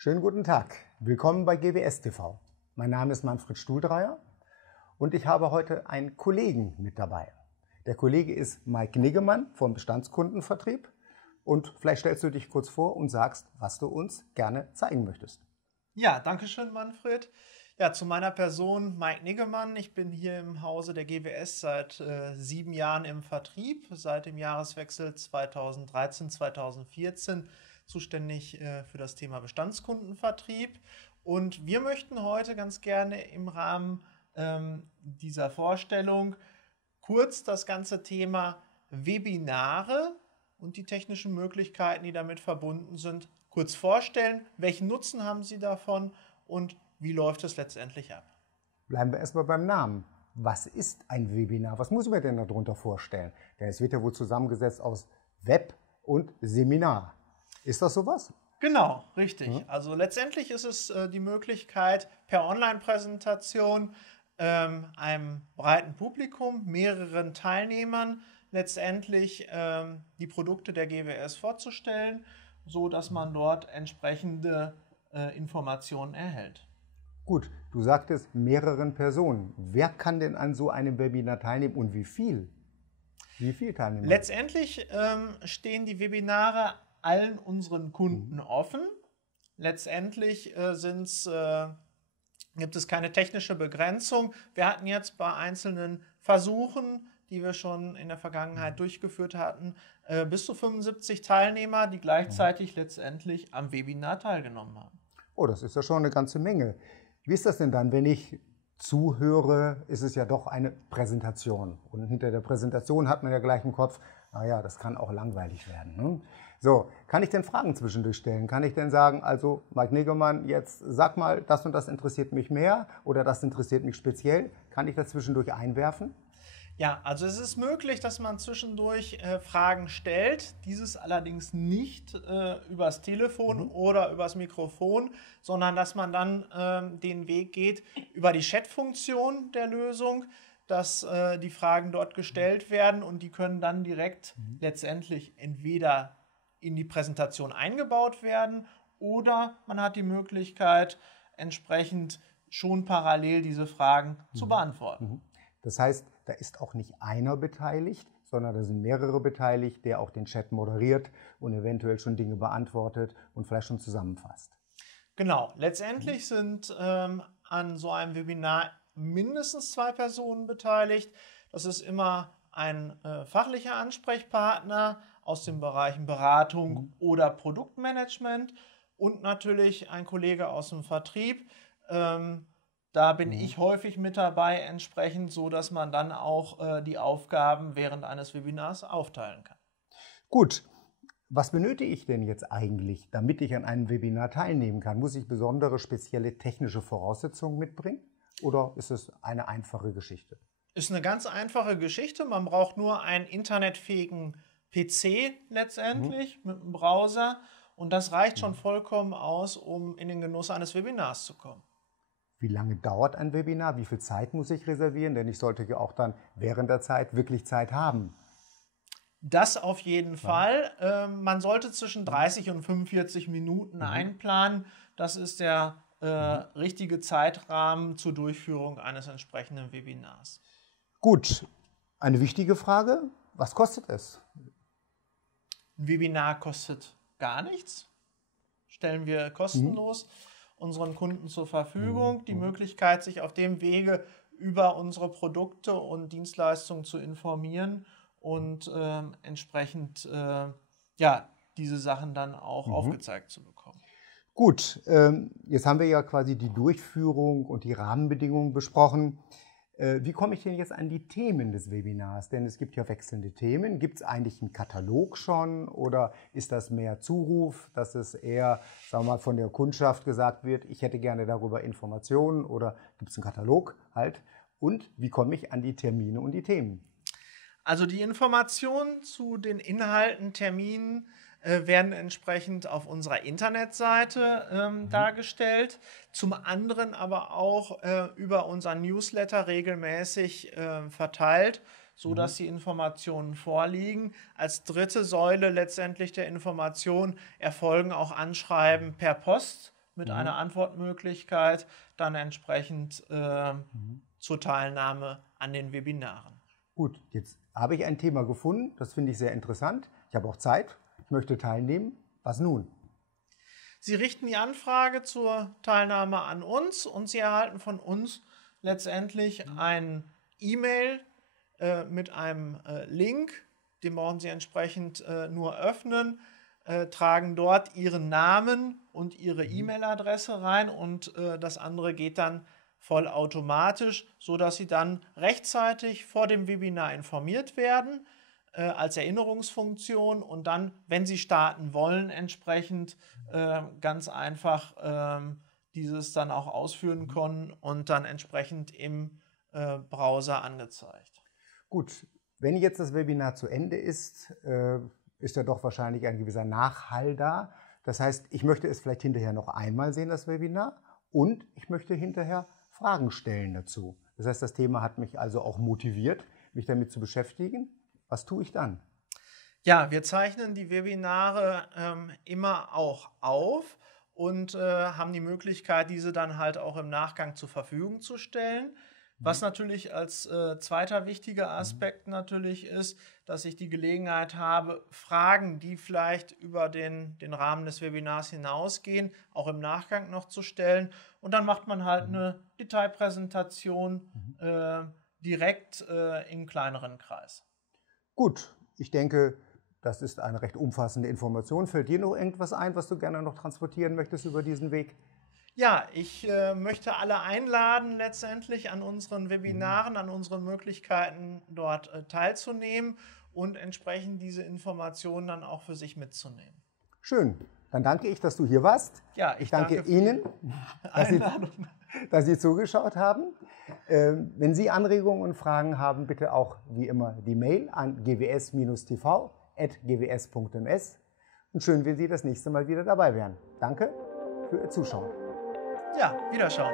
Schönen guten Tag, willkommen bei GWS TV. Mein Name ist Manfred Stuhldreyer und ich habe heute einen Kollegen mit dabei. Der Kollege ist Mike Niggemann vom Bestandskundenvertrieb und vielleicht stellst du dich kurz vor und sagst, was du uns gerne zeigen möchtest. Ja, danke schön, Manfred. Ja, zu meiner Person, Mike Niggemann. Ich bin hier im Hause der GWS seit 7 Jahren im Vertrieb, seit dem Jahreswechsel 2013/2014 zuständig für das Thema Bestandskundenvertrieb. Und wir möchten heute ganz gerne im Rahmen dieser Vorstellung kurz das ganze Thema Webinare und die technischen Möglichkeiten, die damit verbunden sind, kurz vorstellen. Welchen Nutzen haben Sie davon und wie läuft es letztendlich ab? Bleiben wir erstmal beim Namen. Was ist ein Webinar? Was muss ich mir denn darunter vorstellen? Denn es wird ja wohl zusammengesetzt aus Web und Seminar. Ist das sowas? Genau, richtig. Ja. Also letztendlich ist es die Möglichkeit, per Online-Präsentation einem breiten Publikum, mehreren Teilnehmern letztendlich die Produkte der GWS vorzustellen, so dass man dort entsprechende Informationen erhält. Gut, du sagtest mehreren Personen. Wer kann denn an so einem Webinar teilnehmen und wie viel? Wie viel Teilnehmer? Letztendlich stehen die Webinare allen unseren Kunden offen. Letztendlich gibt es keine technische Begrenzung. Wir hatten jetzt bei einzelnen Versuchen, die wir schon in der Vergangenheit durchgeführt hatten, bis zu 75 Teilnehmer, die gleichzeitig letztendlich am Webinar teilgenommen haben. Oh, das ist ja schon eine ganze Menge. Wie ist das denn dann, wenn ich zuhöre, ist es ja doch eine Präsentation. Und hinter der Präsentation hat man ja gleich im Kopf, naja, das kann auch langweilig werden. Ne? So, kann ich denn Fragen zwischendurch stellen? Kann ich denn sagen, also Mike Niggemann, jetzt sag mal, das und das interessiert mich mehr oder das interessiert mich speziell? Kann ich das zwischendurch einwerfen? Ja, also es ist möglich, dass man zwischendurch Fragen stellt, dieses allerdings nicht übers Telefon oder übers Mikrofon, sondern dass man dann den Weg geht über die Chat-Funktion der Lösung, dass die Fragen dort gestellt werden und die können dann direkt letztendlich entweder in die Präsentation eingebaut werden oder man hat die Möglichkeit, entsprechend schon parallel diese Fragen zu beantworten. Das heißt, da ist auch nicht einer beteiligt, sondern da sind mehrere beteiligt, der auch den Chat moderiert und eventuell schon Dinge beantwortet und vielleicht schon zusammenfasst. Genau, letztendlich sind an so einem Webinar mindestens 2 Personen beteiligt. Das ist immer ein fachlicher Ansprechpartner aus den Bereichen Beratung oder Produktmanagement und natürlich ein Kollege aus dem Vertrieb. Da bin ich häufig mit dabei, entsprechend, so dass man dann auch die Aufgaben während eines Webinars aufteilen kann. Gut, was benötige ich denn jetzt eigentlich, damit ich an einem Webinar teilnehmen kann? Muss ich besondere, spezielle technische Voraussetzungen mitbringen oder ist es eine einfache Geschichte? Ist eine ganz einfache Geschichte. Man braucht nur einen internetfähigen PC letztendlich mit einem Browser und das reicht schon vollkommen aus, um in den Genuss eines Webinars zu kommen. Wie lange dauert ein Webinar? Wie viel Zeit muss ich reservieren? Denn ich sollte ja auch dann während der Zeit wirklich Zeit haben. Das auf jeden Fall. Man sollte zwischen 30 und 45 Minuten einplanen. Das ist der richtige Zeitrahmen zur Durchführung eines entsprechenden Webinars. Gut, eine wichtige Frage. Was kostet es? Ein Webinar kostet gar nichts. Stellen wir kostenlos unseren Kunden zur Verfügung. Die Möglichkeit, sich auf dem Wege über unsere Produkte und Dienstleistungen zu informieren und entsprechend diese Sachen dann auch aufgezeigt zu bekommen. Gut, jetzt haben wir ja quasi die Durchführung und die Rahmenbedingungen besprochen. Wie komme ich denn jetzt an die Themen des Webinars? Denn es gibt ja wechselnde Themen. Gibt es eigentlich einen Katalog schon oder ist das mehr Zuruf, dass es eher, sagen wir mal, von der Kundschaft gesagt wird, ich hätte gerne darüber Informationen oder gibt es einen Katalog halt? Und wie komme ich an die Termine und die Themen? Also die Informationen zu den Inhalten, Terminen werden entsprechend auf unserer Internetseite dargestellt. Zum anderen aber auch über unseren Newsletter regelmäßig verteilt, sodass die Informationen vorliegen. Als dritte Säule letztendlich der Information erfolgen auch Anschreiben per Post mit einer Antwortmöglichkeit dann entsprechend zur Teilnahme an den Webinaren. Gut, jetzt habe ich ein Thema gefunden, das finde ich sehr interessant. Ich habe auch Zeit, ich möchte teilnehmen. Was nun? Sie richten die Anfrage zur Teilnahme an uns und Sie erhalten von uns letztendlich ein E-Mail mit einem Link, den brauchen Sie entsprechend nur öffnen, tragen dort Ihren Namen und Ihre E-Mail-Adresse rein und das andere geht dann vollautomatisch, sodass Sie dann rechtzeitig vor dem Webinar informiert werden als Erinnerungsfunktion und dann, wenn Sie starten wollen, entsprechend ganz einfach dieses dann auch ausführen können und dann entsprechend im Browser angezeigt. Gut, wenn jetzt das Webinar zu Ende ist, ist ja doch wahrscheinlich ein gewisser Nachhall da. Das heißt, ich möchte es vielleicht hinterher noch einmal sehen, das Webinar, und ich möchte hinterher Fragen stellen dazu. Das heißt, das Thema hat mich also auch motiviert, mich damit zu beschäftigen. Was tue ich dann? Ja, wir zeichnen die Webinare immer auch auf und haben die Möglichkeit, diese dann halt auch im Nachgang zur Verfügung zu stellen. Was natürlich als zweiter wichtiger Aspekt natürlich ist, dass ich die Gelegenheit habe, Fragen, die vielleicht über den Rahmen des Webinars hinausgehen, auch im Nachgang noch zu stellen. Und dann macht man halt eine Detailpräsentation direkt im kleineren Kreis. Gut, ich denke, das ist eine recht umfassende Information. Fällt dir noch irgendwas ein, was du gerne noch transportieren möchtest über diesen Weg? Ja, ich möchte alle einladen, letztendlich an unseren Webinaren, an unseren Möglichkeiten dort teilzunehmen und entsprechend diese Informationen dann auch für sich mitzunehmen. Schön. Dann danke ich, dass du hier warst. Ja, ich danke Ihnen, dass Sie zugeschaut haben. Wenn Sie Anregungen und Fragen haben, bitte auch wie immer die Mail an gws-tv@gws.ms. Und schön, wenn Sie das nächste Mal wieder dabei wären. Danke für Ihr Zuschauen. Ja, Wiederschauen.